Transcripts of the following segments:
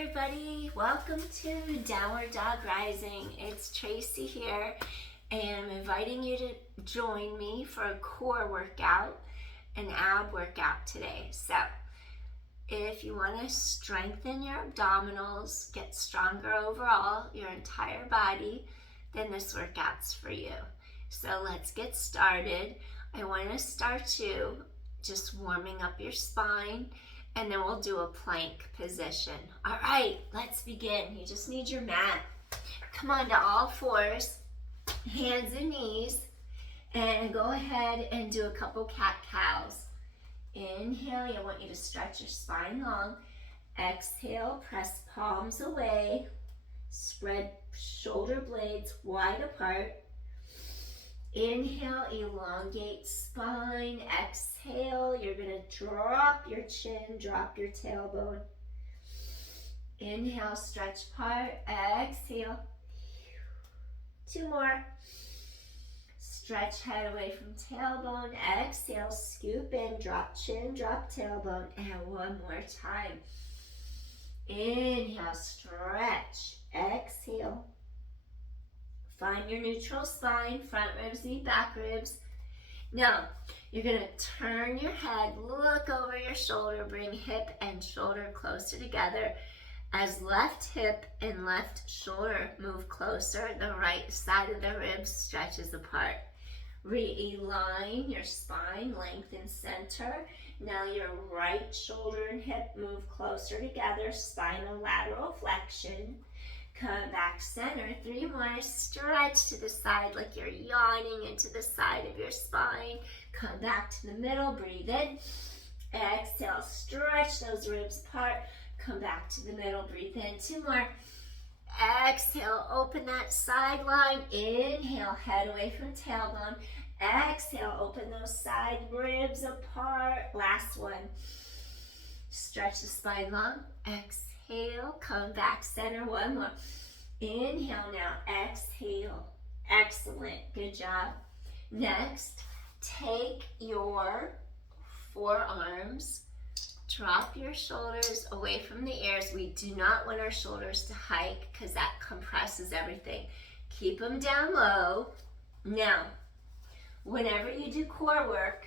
everybody, welcome to Downward Dog Rising. It's Tracy here, and I'm inviting you to join me for a core workout, an ab workout today. So if you want to strengthen your abdominals, get stronger overall, your entire body, then this workout's for you. So let's get started. I want to start you just warming up your spine, and then we'll do a plank position. All right, let's begin. You just need your mat. Come on to all fours, hands and knees, and go ahead and do a couple cat-cows. Inhale, I want you to stretch your spine long. Exhale, press palms away. Spread shoulder blades wide apart. Inhale, elongate spine. Exhale, you're going to drop your chin, drop your tailbone. Inhale, stretch apart. Exhale. Two more. Stretch head away from tailbone. Exhale, scoop in, drop chin, drop tailbone. And one more time. Inhale, stretch. Exhale. Find your neutral spine, front ribs meet back ribs. Now, you're going to turn your head, look over your shoulder, bring hip and shoulder closer together. As left hip and left shoulder move closer, the right side of the ribs stretches apart. Realign your spine, lengthen center. Now your right shoulder and hip move closer together, spinal lateral flexion. Come back center, three more, stretch to the side like you're yawning into the side of your spine. Come back to the middle, breathe in. Exhale, stretch those ribs apart. Come back to the middle, breathe in. Two more. Exhale, open that side line. Inhale, head away from tailbone. Exhale, open those side ribs apart. Last one. Stretch the spine long. Exhale, come back center, one more. Inhale now, exhale. Excellent, good job. Next, take your forearms, drop your shoulders away from the ears. We do not want our shoulders to hike because that compresses everything. Keep them down low. Now, whenever you do core work,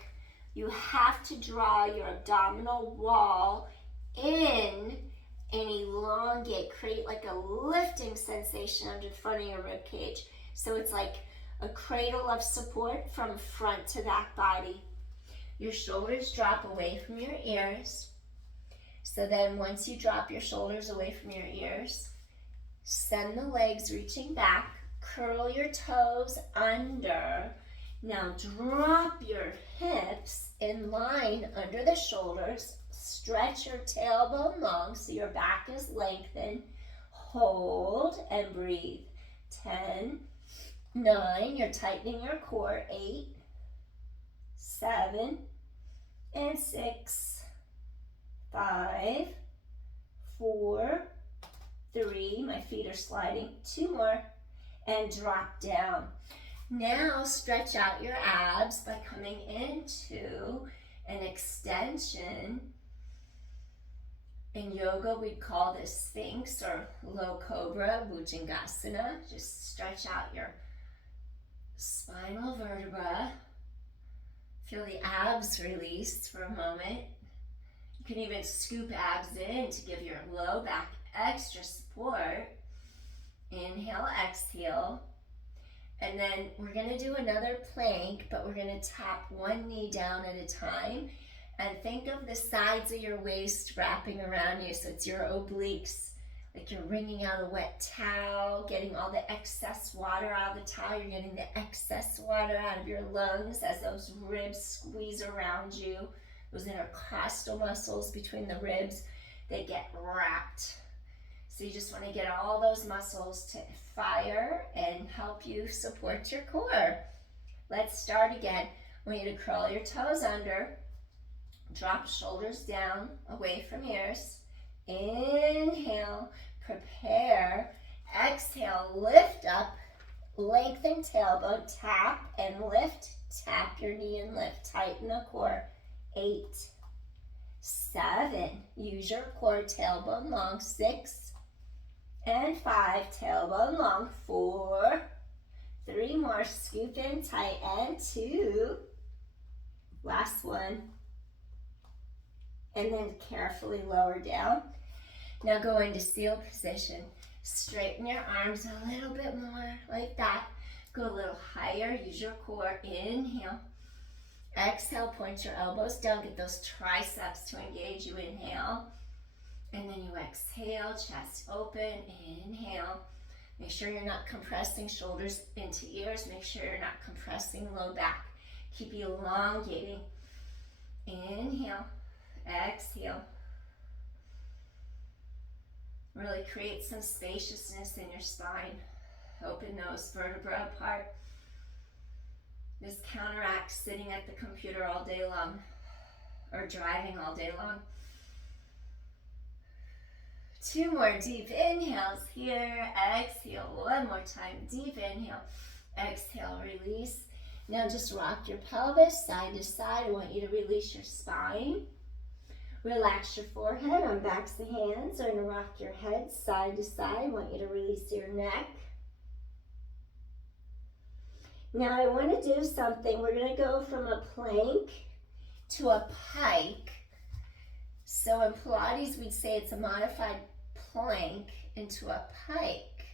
you have to draw your abdominal wall in and elongate, create like a lifting sensation under the front of your rib cage. So it's like a cradle of support from front to back body. Your shoulders drop away from your ears. So then once you drop your shoulders away from your ears, send the legs reaching back, curl your toes under. Now drop your hips in line under the shoulders. Stretch your tailbone long so your back is lengthened. Hold and breathe. 10, 9, you're tightening your core. 8, 7, and 6, 5, 4, 3, my feet are sliding. 2 more, and drop down. Now stretch out your abs by coming into an extension. In yoga, we'd call this Sphinx or low cobra, Bhujangasana. Just stretch out your spinal vertebra. Feel the abs release for a moment. You can even scoop abs in to give your low back extra support. Inhale, exhale. And then we're going to do another plank, but we're going to tap one knee down at a time. And think of the sides of your waist wrapping around you. So it's your obliques, like you're wringing out a wet towel, getting all the excess water out of the towel. You're getting the excess water out of your lungs as those ribs squeeze around you. Those intercostal muscles between the ribs, they get wrapped. So you just want to get all those muscles to fire and help you support your core. Let's start again. I want you to curl your toes under. Drop shoulders down, away from ears. Inhale, prepare. Exhale, lift up, lengthen tailbone, tap and lift. Tap your knee and lift, tighten the core. 8, 7, use your core, tailbone long, 6 and 5, tailbone long, 4, 3 more, scoop in tight, and 2, last one, and then carefully lower down. Now go into seal position. Straighten your arms a little bit more, like that. Go a little higher, use your core, inhale. Exhale, point your elbows down, get those triceps to engage. You inhale, and then you exhale, chest open, inhale. Make sure you're not compressing shoulders into ears. Make sure you're not compressing low back. Keep elongating. Inhale, exhale. Really create some spaciousness in your spine. Open those vertebrae apart. This counteracts sitting at the computer all day long or driving all day long. 2 more deep inhales here. Exhale. 1 more time. Deep inhale. Exhale. Release. Now just rock your pelvis side to side. I want you to release your spine. Relax your forehead on backs of hands. We're going to rock your head side to side. I want you to release your neck. Now I want to do something. We're going to go from a plank to a pike. So in Pilates, we'd say it's a modified plank into a pike.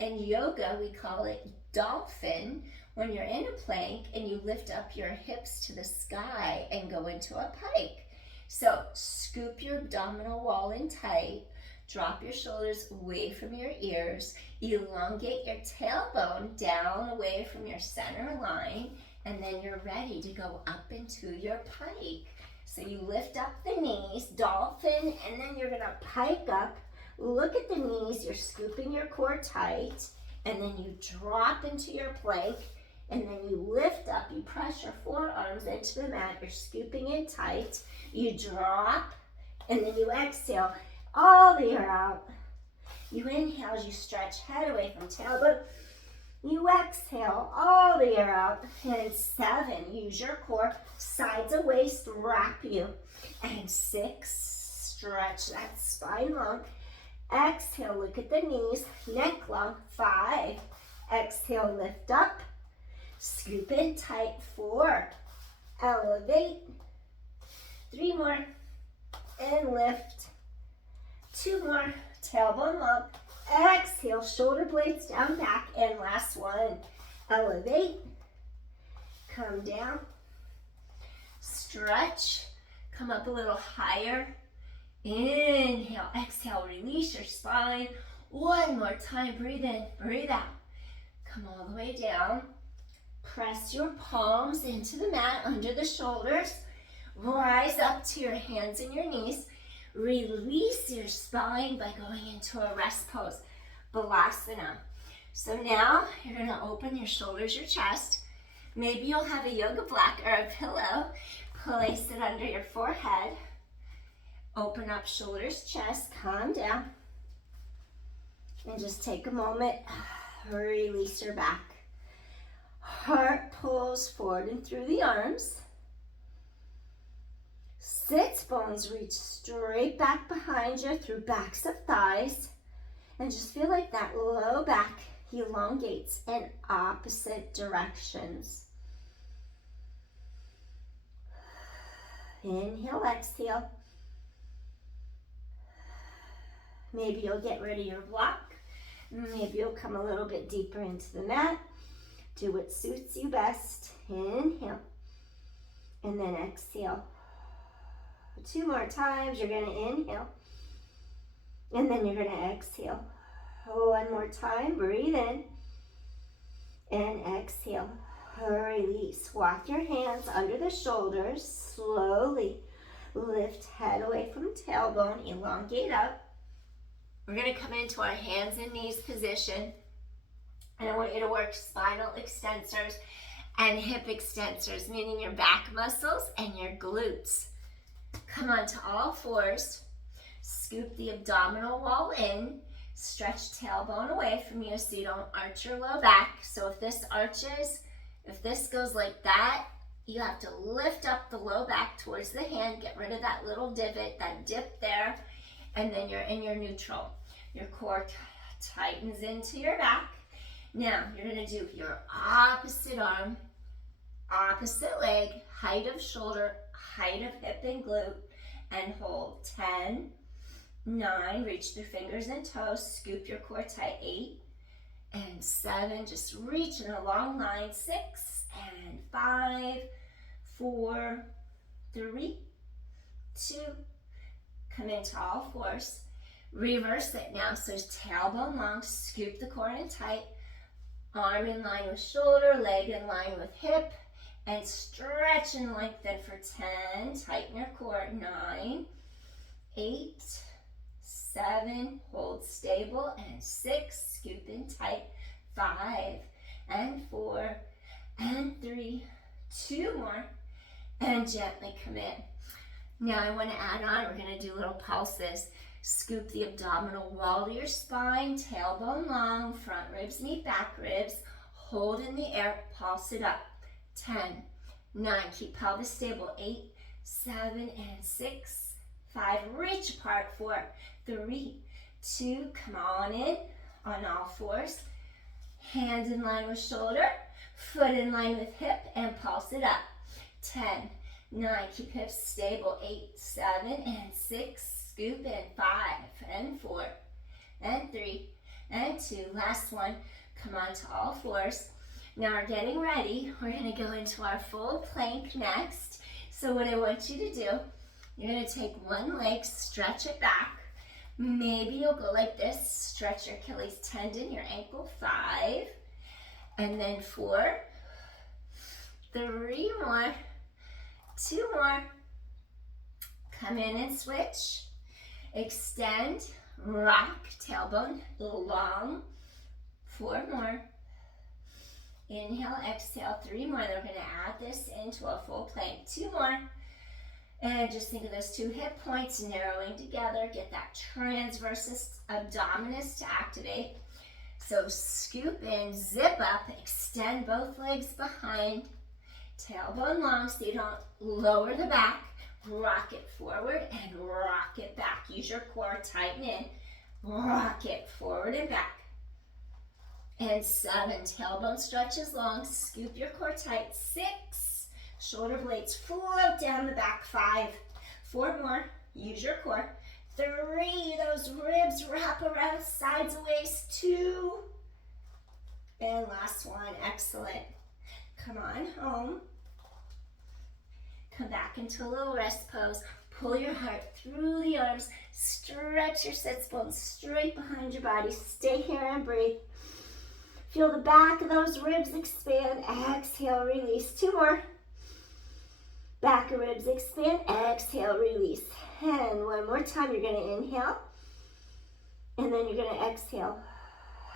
In yoga, we call it dolphin when you're in a plank and you lift up your hips to the sky and go into a pike. So scoop your abdominal wall in tight, drop your shoulders away from your ears, elongate your tailbone down away from your center line, and then you're ready to go up into your pike. So you lift up the knees, dolphin, and then you're gonna pike up. Look at the knees, you're scooping your core tight, and then you drop into your plank, and then you lift up, you press your forearms into the mat, you're scooping in tight, you drop, and then you exhale all the air out. You inhale as you stretch head away from tailbone. You exhale all the air out. And 7, use your core, sides of waist, wrap you. And 6, stretch that spine long. Exhale, look at the knees, neck long. 5, exhale, lift up. Scoop in tight. 4, elevate. 3 more, and lift. 2 more, tailbone long. Exhale, shoulder blades down, back, and last one. Elevate, come down, stretch, come up a little higher. Inhale, exhale, release your spine. 1 more time, breathe in, breathe out. Come all the way down. Press your palms into the mat, under the shoulders. Rise up to your hands and your knees. Release your spine by going into a rest pose, Balasana. So now you're going to open your shoulders, your chest. Maybe you'll have a yoga block or a pillow. Place it under your forehead. Open up shoulders, chest, calm down. And just take a moment. Release your back. Heart pulls forward and through the arms. Sits bones reach straight back behind you through backs of thighs. And just feel like that low back elongates in opposite directions. Inhale, exhale. Maybe you'll get rid of your block. Maybe you'll come a little bit deeper into the mat. Do what suits you best. Inhale. And then exhale. 2 more times. You're going to inhale. And then you're going to exhale. 1 more time. Breathe in. And exhale. Release. Walk your hands under the shoulders. Slowly lift head away from tailbone. Elongate up. We're going to come into our hands and knees position. And I want you to work spinal extensors and hip extensors, meaning your back muscles and your glutes. Come onto all fours. Scoop the abdominal wall in. Stretch tailbone away from you so you don't arch your low back. So if this arches, if this goes like that, You have to lift up the low back towards the hand, get rid of that little divot, that dip there, and then you're in your neutral. Your core tightens into your back. Now, you're gonna do your opposite arm, opposite leg, height of shoulder, height of hip and glute, and hold. 10, 9, reach through fingers and toes, scoop your core tight. 8 and 7, just reach in a long line. 6 and 5, 4, 3, 2, come into all fours. Reverse it now, so tailbone long, scoop the core in tight, arm in line with shoulder, leg in line with hip, and stretch and lengthen for 10, tighten your core. 9, 8, 7, hold stable, and 6, scoop in tight. 5 and 4 and 3, 2 more, and gently come in. Now I want to add on, we're going to do little pulses. Scoop the abdominal wall to your spine, tailbone long, front ribs meet back ribs. Hold in the air, pulse it up. 10, 9, keep pelvis stable. 8, 7, and 6, 5, reach apart. 4, 3, 2, come on in on all fours. Hands in line with shoulder, foot in line with hip, and pulse it up. 10, 9, keep hips stable. 8, 7, and 6, scoop in. 5 and 4 and 3 and 2. Last one, come on to all fours. Now we're getting ready. We're going to go into our full plank next. So what I want you to do, you're going to take one leg, stretch it back. Maybe you'll go like this, stretch your Achilles tendon, your ankle. 5, and then 4, 3 more, 2 more. Come in and switch. Extend, rock, tailbone long. 4 more. Inhale, exhale, 3 more. Then we're going to add this into a full plank. 2 more. And just think of those 2 hip points narrowing together. Get that transversus abdominis to activate. So scoop in, zip up, extend both legs behind. Tailbone long so you don't lower the back. Rock it forward and rock it back. Use your core, tighten in. Rock it forward and back. And 7, tailbone stretches long. Scoop your core tight. 6, shoulder blades float down the back. 5, 4 more. Use your core. 3, those ribs wrap around sides of waist. 2, and last one. Excellent. Come on home. Come back into a little rest pose. Pull your heart through the arms. Stretch your sits bones straight behind your body. Stay here and breathe. Feel the back of those ribs expand. Exhale, release. 2 more. Back of ribs expand. Exhale, release. And one more time, you're going to inhale. And then you're going to exhale.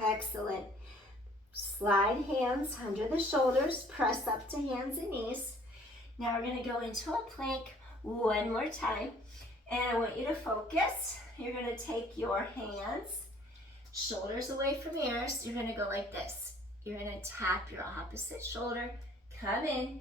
Excellent. Slide hands under the shoulders. Press up to hands and knees. Now we're going to go into a plank one more time. And I want you to focus. You're going to take your hands, shoulders away from ears. You're going to go like this. You're going to tap your opposite shoulder. Come in.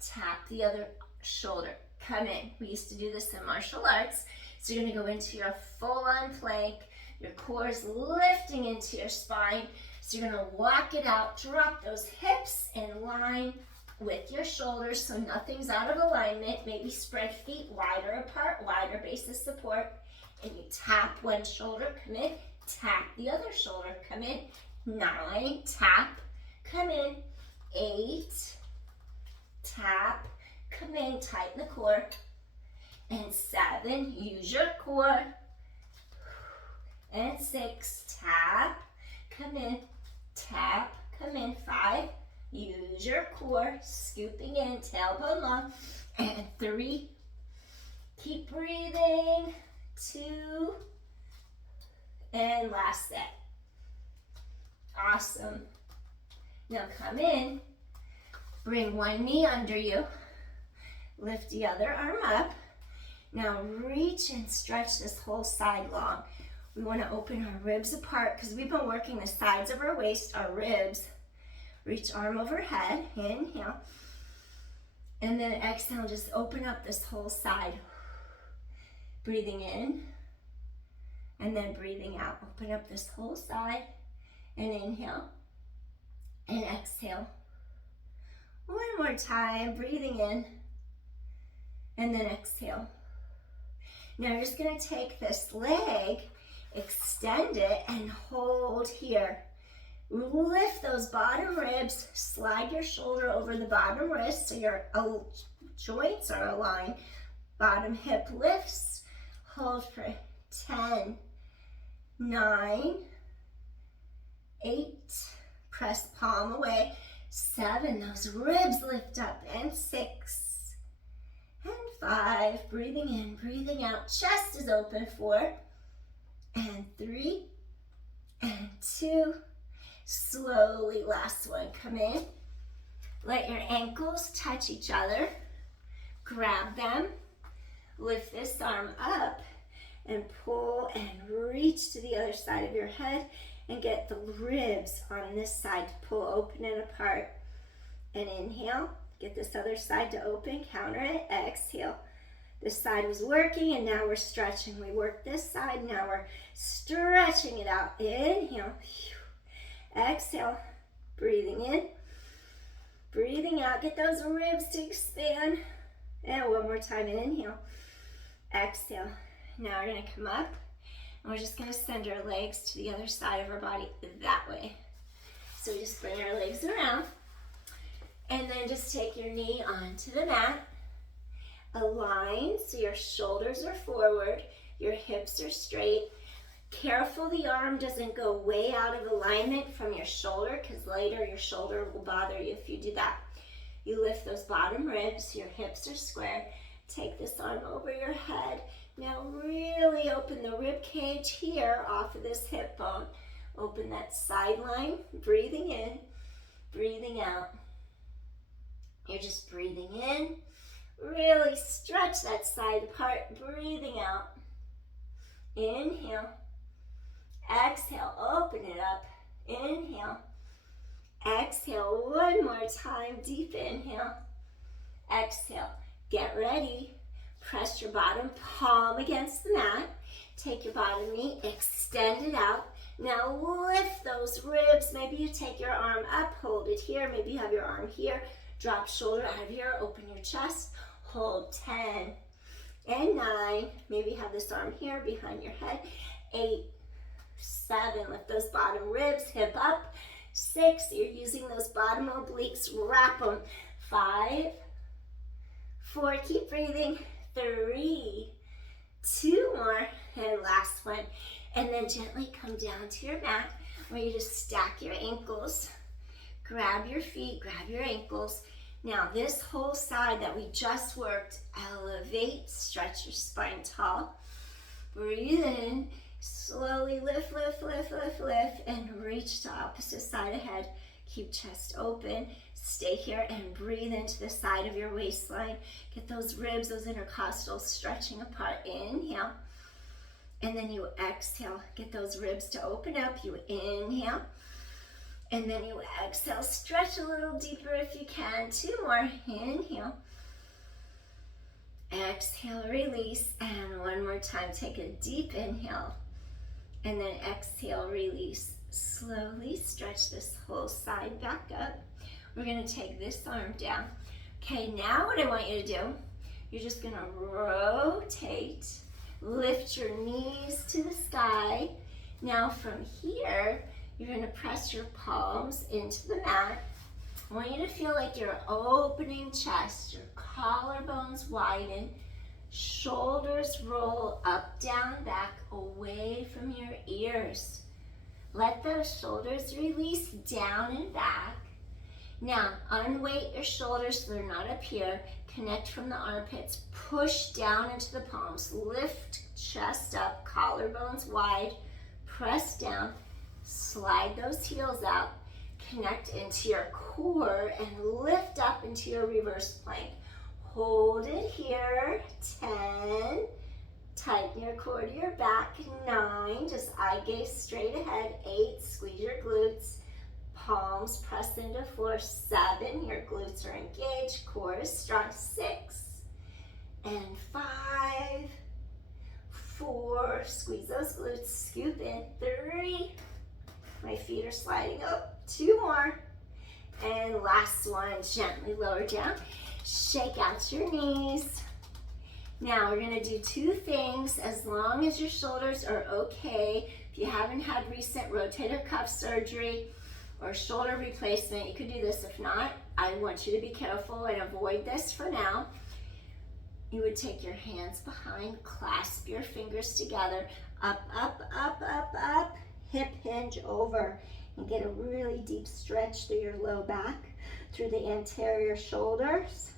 Tap the other shoulder. Come in. We used to do this in martial arts. So you're going to go into your full-on plank. Your core is lifting into your spine. So you're going to walk it out. Drop those hips in line with your shoulders so nothing's out of alignment. Maybe spread feet wider apart, wider base of support. And you tap one shoulder, come in, tap the other shoulder, come in. 9, tap, come in. 8, tap, come in, tighten the core. And 7, use your core. And 6, tap, come in, tap, come in. 5, use your core, scooping in, tailbone long. And 3, keep breathing. 2, and last set. Awesome. Now come in, bring one knee under you, lift the other arm up. Now reach and stretch this whole side long. We want to open our ribs apart because we've been working the sides of our waist, our ribs. Reach arm overhead, inhale. And then exhale, just open up this whole side. Breathing in, and then breathing out. Open up this whole side, and inhale, and exhale. One more time, breathing in, and then exhale. Now you're just gonna take this leg, extend it, and hold here. Lift those bottom ribs, slide your shoulder over the bottom wrist so your joints are aligned. Bottom hip lifts, hold for 10, 9, 8, press palm away, 7, those ribs lift up, and 6, and 5, breathing in, breathing out, chest is open, 4, and 3, and 2, slowly, last one, come in, let your ankles touch each other, grab them, lift this arm up, and pull and reach to the other side of your head, and get the ribs on this side to pull open and apart, and inhale, get this other side to open, counter it, exhale. This side was working, and now we're stretching. We worked this side, now we're stretching it out. Inhale, exhale, breathing in, breathing out, get those ribs to expand, and one more time, inhale, exhale. Now we're gonna come up, and we're just gonna send our legs to the other side of our body that way. So we just bring our legs around, and then just take your knee onto the mat, align so your shoulders are forward, your hips are straight. Careful the arm doesn't go way out of alignment from your shoulder, because later your shoulder will bother you if you do that. You lift those bottom ribs, your hips are square. Take this arm over your head. Now really open the rib cage here off of this hip bone. Open that side line, breathing in, breathing out. You're just breathing in, really stretch that side apart, breathing out. Inhale, exhale, open it up, inhale, exhale, one more time, deep inhale, exhale, get ready, press your bottom palm against the mat, take your bottom knee, extend it out, now lift those ribs, maybe you take your arm up, hold it here, maybe you have your arm here, drop shoulder out of here, open your chest, hold 10 and 9, maybe have this arm here behind your head, 8, 7, lift those bottom ribs, hip up, 6, you're using those bottom obliques, wrap them, 5, 4, keep breathing, 3, 2 more, and last one, and then gently come down to your mat, where you just stack your ankles, grab your feet, grab your ankles. Now this whole side that we just worked, elevate, stretch your spine tall, breathe in, slowly lift, lift, lift, lift, lift, and reach to opposite side of head. Keep chest open, stay here and breathe into the side of your waistline. Get those ribs, those intercostals stretching apart. Inhale, and then you exhale. Get those ribs to open up. You inhale, and then you exhale. Stretch a little deeper if you can. 2 more. Inhale, exhale, release, and one more time. Take a deep inhale, and then exhale, release. Slowly stretch this whole side back up. We're gonna take this arm down. Okay, now what I want you to do, you're just gonna rotate, lift your knees to the sky. Now from here, you're gonna press your palms into the mat. I want you to feel like you're opening chest, your collarbones widen, shoulders roll up, down, back, away from your ears. Let those shoulders release down and back. Now, unweight your shoulders so they're not up here. Connect from the armpits. Push down into the palms. Lift chest up, collarbones wide. Press down. Slide those heels out. Connect into your core and lift up into your reverse plank. Hold it here. 10. Tighten your core to your back. 9, just eye gaze straight ahead. 8, squeeze your glutes. palms press into floor. 7, your glutes are engaged, core is strong. 6 and 5, 4, squeeze those glutes, scoop in. 3, my feet are sliding up. 2 more. And last one, gently lower down. Shake out your knees. Now we're gonna do 2 things as long as your shoulders are okay. If you haven't had recent rotator cuff surgery or shoulder replacement, you could do this. If not, I want you to be careful and avoid this for now. You would take your hands behind, clasp your fingers together, up, up, up, up, up, hip hinge over, and get a really deep stretch through your low back, through the anterior shoulders.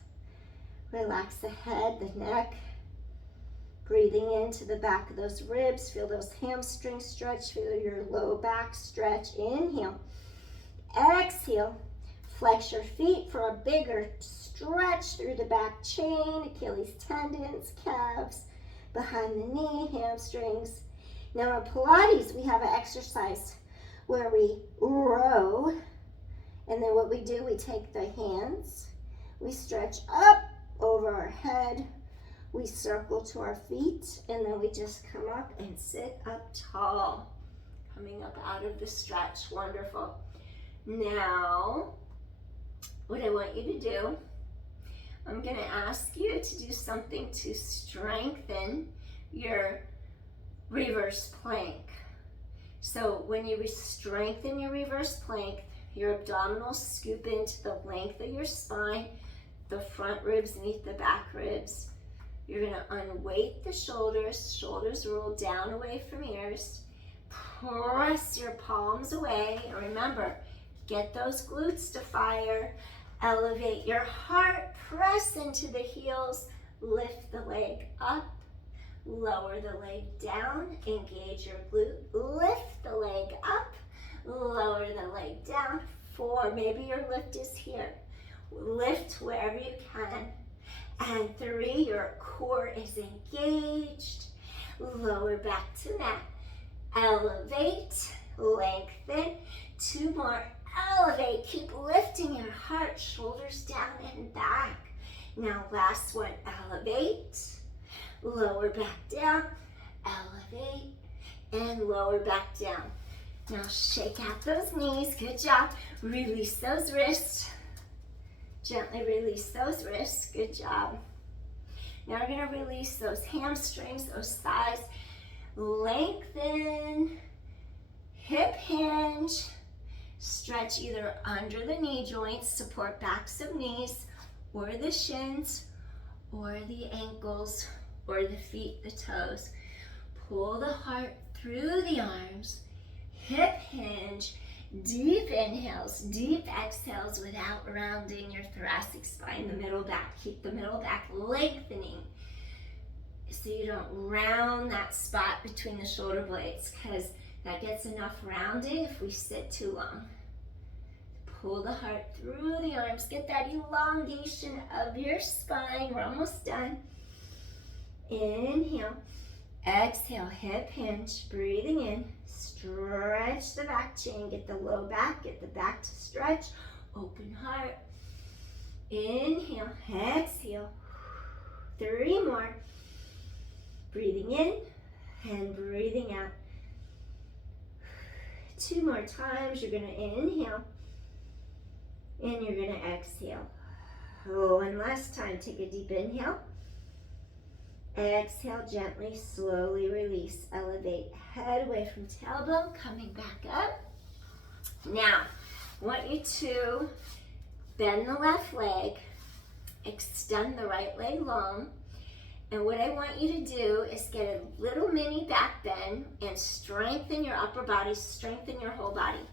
Relax the head, the neck, breathing into the back of those ribs. Feel those hamstrings stretch, feel your low back stretch. Inhale, exhale, flex your feet for a bigger stretch through the back chain, Achilles tendons, calves, behind the knee, hamstrings. Now in Pilates, we have an exercise where we row, and then what we do, we take the hands, we stretch up over our head, we circle to our feet, and then we just come up and sit up tall, coming up out of the stretch. Wonderful. Now, what I want you to do, I'm going to ask you to do something to strengthen your reverse plank. So when you strengthen your reverse plank, your abdominals scoop into the length of your spine, the front ribs meet the back ribs. You're going to unweight the shoulders, shoulders roll down away from ears. Press your palms away, and remember, get those glutes to fire. Elevate your heart, press into the heels, lift the leg up, lower the leg down, engage your glute, lift the leg up, lower the leg down. 4, maybe your lift is here. Lift wherever you can. And 3, your core is engaged. Lower back to mat. Elevate, lengthen. 2 more. Elevate, keep lifting your heart, shoulders down and back. Now last one, elevate, lower back down, elevate, and lower back down. Now shake out those knees, good job. Release those wrists, gently release those wrists, good job. Now we're gonna release those hamstrings, those thighs, lengthen, hip hinge, stretch either under the knee joints, support backs of knees, or the shins, or the ankles, or the feet, the toes. Pull the heart through the arms, hip hinge, deep inhales, deep exhales without rounding your thoracic spine, the middle back. Keep the middle back lengthening so you don't round that spot between the shoulder blades, because that gets enough rounding if we sit too long. Pull the heart through the arms. Get that elongation of your spine. We're almost done. Inhale. Exhale, hip hinge. Breathing in. Stretch the back chain. Get the low back. Get the back to stretch. Open heart. Inhale. Exhale. 3 more. Breathing in and breathing out. 2 more times. You're going to inhale and you're going to exhale. Oh, and last time, take a deep inhale. Exhale, gently, slowly release. Elevate, head away from tailbone, coming back up. Now, I want you to bend the left leg, extend the right leg long, and what I want you to do is get a little mini back bend and strengthen your upper body, strengthen your whole body.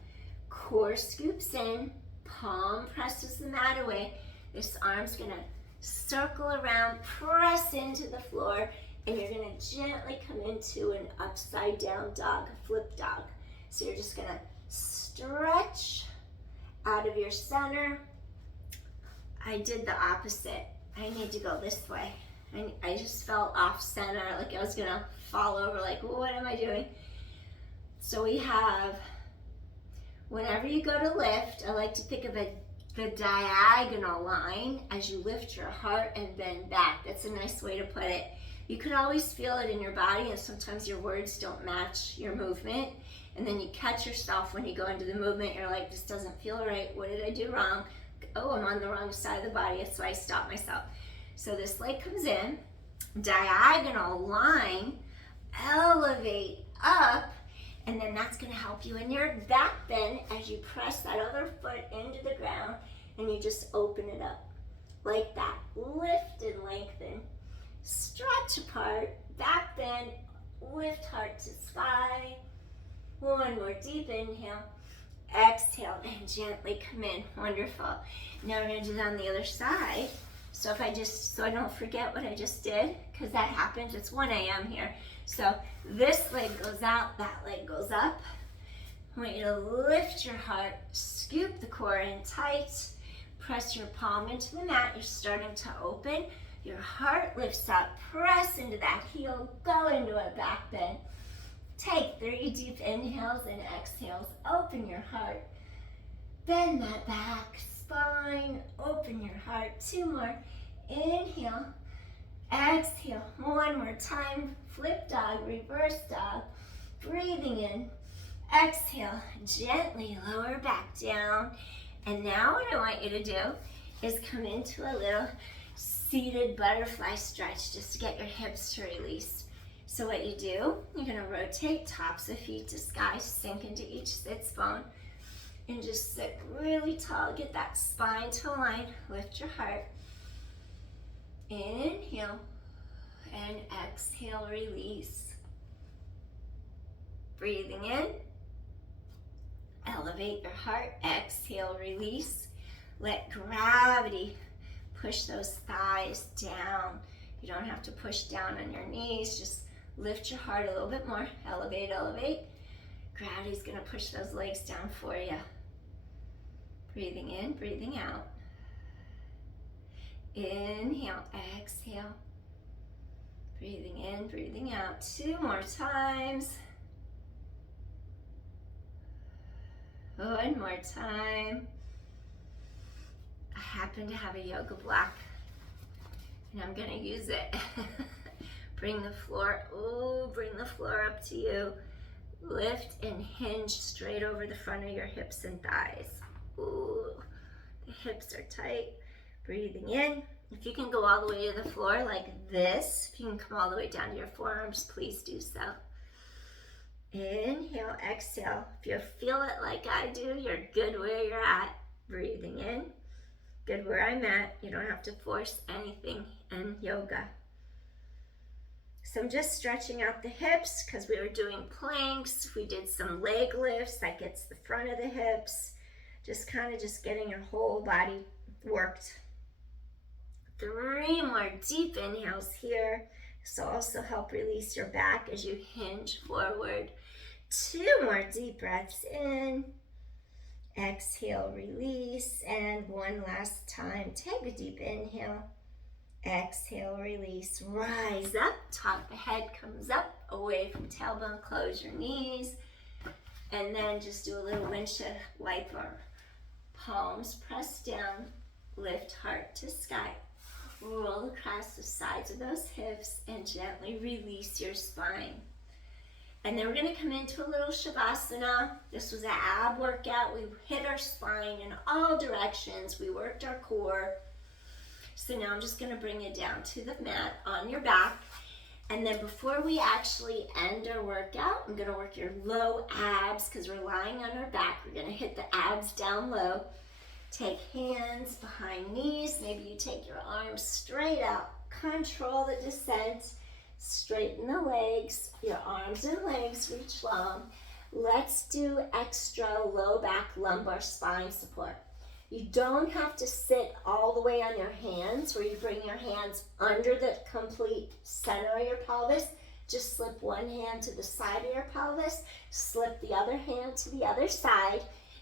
Core scoops in, palm presses the mat away. This arm's gonna circle around, press into the floor, and you're gonna gently come into an upside down dog, flip dog. So you're just gonna stretch out of your center. I did the opposite. I need to go this way. I just felt off center, like I was gonna fall over, like, what am I doing? So we have Whenever you go to lift, I like to think of the diagonal line as you lift your heart and bend back. That's a nice way to put it. You could always feel it in your body, and sometimes your words don't match your movement. And then you catch yourself when you go into the movement. You're like, this doesn't feel right. What did I do wrong? Oh, I'm on the wrong side of the body. So I stop myself. So this leg comes in, diagonal line, elevate up, and then that's going to help you in your back bend as you press that other foot into the ground and you just open it up like that. Lift and lengthen. Stretch apart, back bend, lift heart to sky. One more deep inhale. Exhale and gently come in. Wonderful. Now we're going to do that on the other side. So so I don't forget what I just did, because that happens. It's 1 a.m. here. So this leg goes out, that leg goes up. I want you to lift your heart, scoop the core in tight, press your palm into the mat. You're starting to open. Your heart lifts up, press into that heel, go into a back bend. Take 3 deep inhales and exhales. Open your heart. Bend that back spine. Open your heart. 2 more. Inhale. Exhale. 1 more time. Flip dog, reverse dog. Breathing in. Exhale. Gently lower back down. And now what I want you to do is come into a little seated butterfly stretch just to get your hips to release. So what you do, you're going to rotate tops of feet to sky, sink into each sits bone, and just sit really tall. Get that spine to align. Lift your heart. Inhale and exhale, release. Breathing in. Elevate your heart. Exhale, release. Let gravity push those thighs down. You don't have to push down on your knees. Just lift your heart a little bit more. Elevate, elevate. Gravity's going to push those legs down for you. Breathing in, breathing out. Inhale, exhale. Breathing in, breathing out. 2 more times. 1 more time. I happen to have a yoga block, and I'm going to use it. Bring the floor up to you. Lift and hinge straight over the front of your hips and thighs. Ooh, the hips are tight. Breathing in. If you can go all the way to the floor like this, if you can come all the way down to your forearms, please do so. Inhale, exhale. If you feel it like I do, you're good where you're at. Breathing in. Good where I'm at. You don't have to force anything in yoga. So I'm just stretching out the hips because we were doing planks. We did some leg lifts. That gets the front of the hips. Just getting your whole body worked. 3 more deep inhales here. This will also help release your back as you hinge forward. 2 more deep breaths in. Exhale, release. And 1 last time. Take a deep inhale. Exhale, release. Rise up. Top of the head comes up. Away from tailbone. Close your knees. And then just do a little windshield wiper. Palms press down. Lift heart to sky. Roll across the sides of those hips and gently release your spine. And then we're going to come into a little Shavasana. This was an ab workout. We hit our spine in all directions. We worked our core. So now I'm just going to bring you down to the mat on your back. And then before we actually end our workout, I'm going to work your low abs because we're lying on our back. We're going to hit the abs down low. Take hands behind knees. Maybe you take your arms straight out. Control the descent. Straighten the legs. Your arms and legs reach long. Let's do extra low back lumbar spine support. You don't have to sit all the way on your hands where you bring your hands under the complete center of your pelvis. Just slip one hand to the side of your pelvis. Slip the other hand to the other side.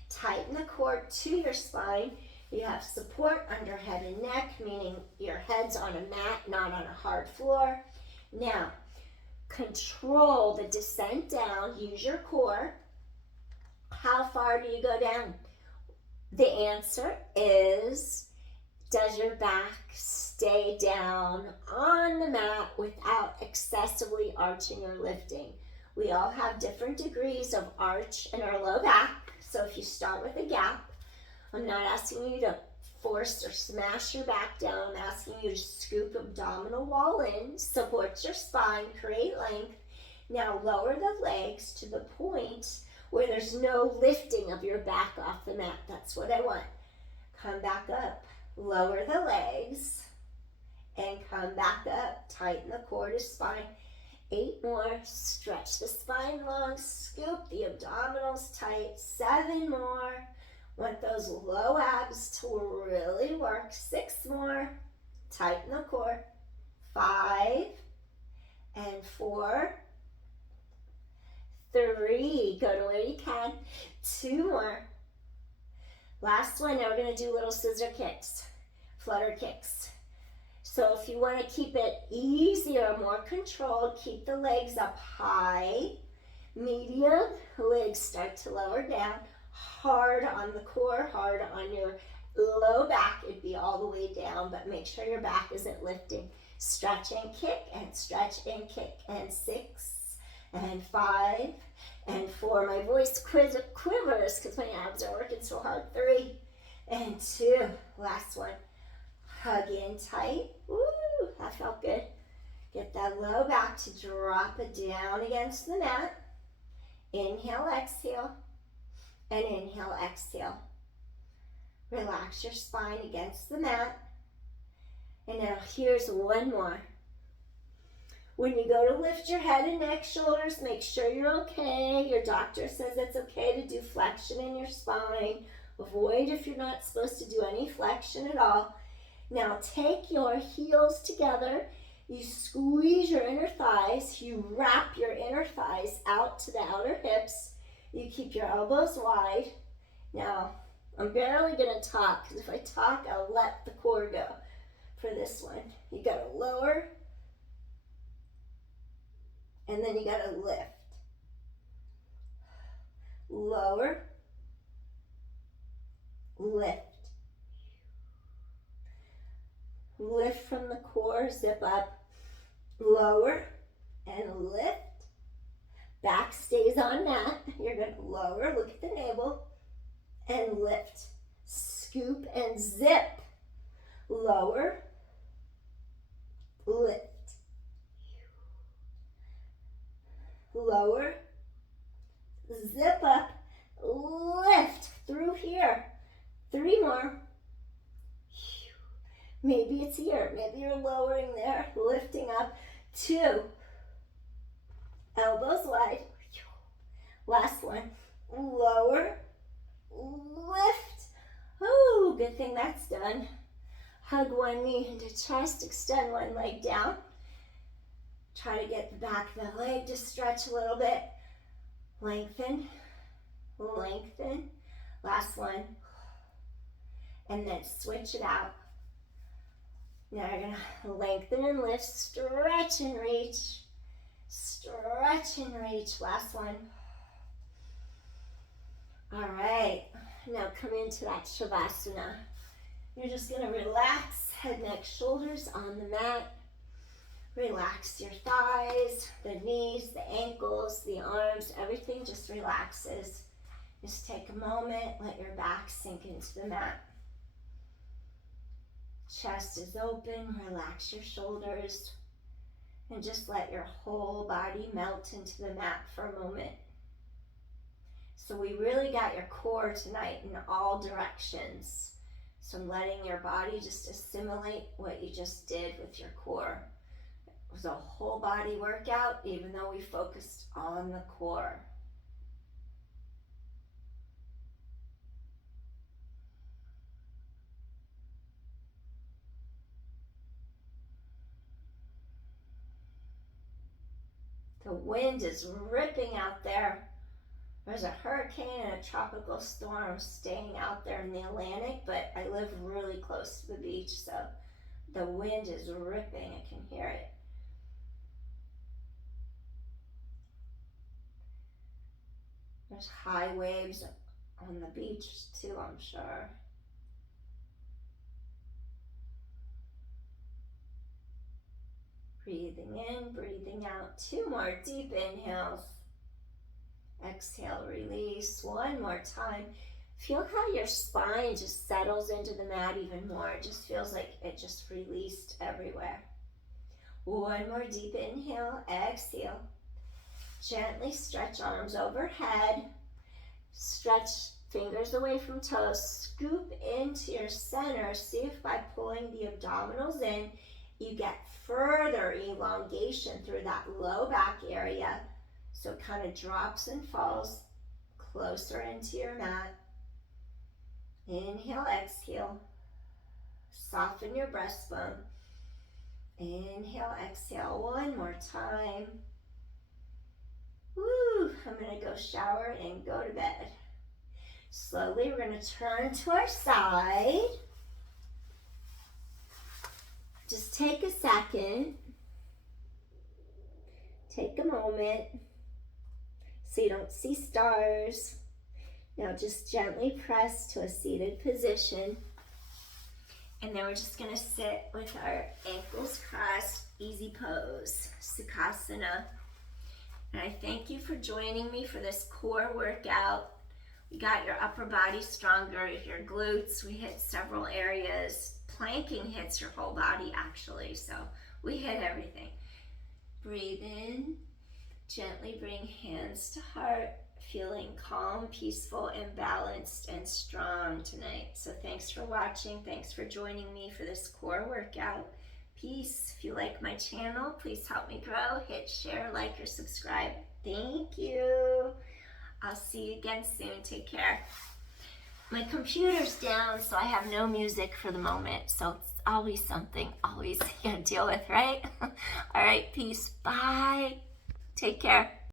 Tighten the core to your spine. You have support under head and neck, meaning your head's on a mat, not on a hard floor. Now, control the descent down. Use your core. How far do you go down? The answer is, does your back stay down on the mat without excessively arching or lifting? We all have different degrees of arch in our low back. So if you start with a gap, I'm not asking you to force or smash your back down. I'm asking you to scoop abdominal wall in, support your spine, create length. Now lower the legs to the point where there's no lifting of your back off the mat. That's what I want. Come back up, lower the legs, and come back up. Tighten the core to spine. 8 more, stretch the spine long, scoop the abdominals tight. 7 more, want those low abs to really work. 6 more, tighten the core. 5 and 4, 3, go to where you can. 2 more. Last one, now we're going to do little scissor kicks, flutter kicks. So if you want to keep it easier, more controlled, keep the legs up high, medium, legs start to lower down, hard on the core, hard on your low back. It'd be all the way down, but make sure your back isn't lifting. Stretch and kick, and stretch and kick, and 6 and 5 and 4. My voice quivers because my abs are working so hard. 3 and 2. Last one. Hug in tight. Woo, that felt good. Get that low back to drop it down against the mat. Inhale, exhale, and inhale, exhale. Relax your spine against the mat. And now here's one more. When you go to lift your head and neck, shoulders, make sure you're okay. Your doctor says it's okay to do flexion in your spine. Avoid if you're not supposed to do any flexion at all. Now take your heels together, you squeeze your inner thighs, you wrap your inner thighs out to the outer hips, you keep your elbows wide. Now, I'm barely going to talk, because if I talk, I'll let the core go for this one. You got to lower, and then you got to lift. Lower, lift. Lift from the core, zip up, lower, and lift. Back stays on mat. You're going to lower, look at the navel, and lift. Scoop and zip. Lower, lift. Lower, zip up, lift through here. 3 more. Maybe it's here. Maybe you're lowering there, lifting up. 2. Elbows wide. Last one. Lower, lift. Oh, good thing that's done. Hug one knee into chest, extend one leg down. Try to get the back of the leg to stretch a little bit. Lengthen, lengthen. Last one. And then switch it out. Now you're going to lengthen and lift, stretch and reach. Stretch and reach. Last one. All right. Now come into that Shavasana. You're just going to relax head, neck, shoulders on the mat. Relax your thighs, the knees, the ankles, the arms, everything just relaxes. Just take a moment, let your back sink into the mat. Chest is open, relax your shoulders, and just let your whole body melt into the mat for a moment. So we really got your core tonight in all directions. So letting your body just assimilate what you just did with your core. It was a whole body workout, even though we focused on the core. The wind is ripping out there. There's a hurricane and a tropical storm staying out there in the Atlantic, but I live really close to the beach, so the wind is ripping. I can hear it. There's high waves on the beach too, I'm sure. Breathing in, breathing out. 2 more deep inhales. Exhale, release. 1 more time. Feel how your spine just settles into the mat even more. It just feels like it just released everywhere. 1 more deep inhale. Exhale. Gently stretch arms overhead. Stretch fingers away from toes. Scoop into your center. See if by pulling the abdominals in, you get further elongation through that low back area. So it kind of drops and falls closer into your mat. Inhale, exhale. Soften your breastbone. Inhale, exhale. 1 more time. Woo! I'm going to go shower and go to bed. Slowly, we're going to turn to our side. Just take a second. Take a moment so you don't see stars. Now just gently press to a seated position. And then we're just going to sit with our ankles crossed, easy pose, Sukhasana. And I thank you for joining me for this core workout. We got your upper body stronger, your glutes. We hit several areas. Planking hits your whole body actually, so we hit everything. Breathe in. Gently bring hands to heart. Feeling calm, peaceful, and balanced and strong tonight. So thanks for watching. Thanks for joining me for this core workout. Peace. If you like my channel, please help me grow. Hit share, like, or subscribe. Thank you. I'll see you again soon. Take care. My computer's down, so I have no music for the moment. So it's always something, always you gotta deal with, right? All right, peace. Bye. Take care.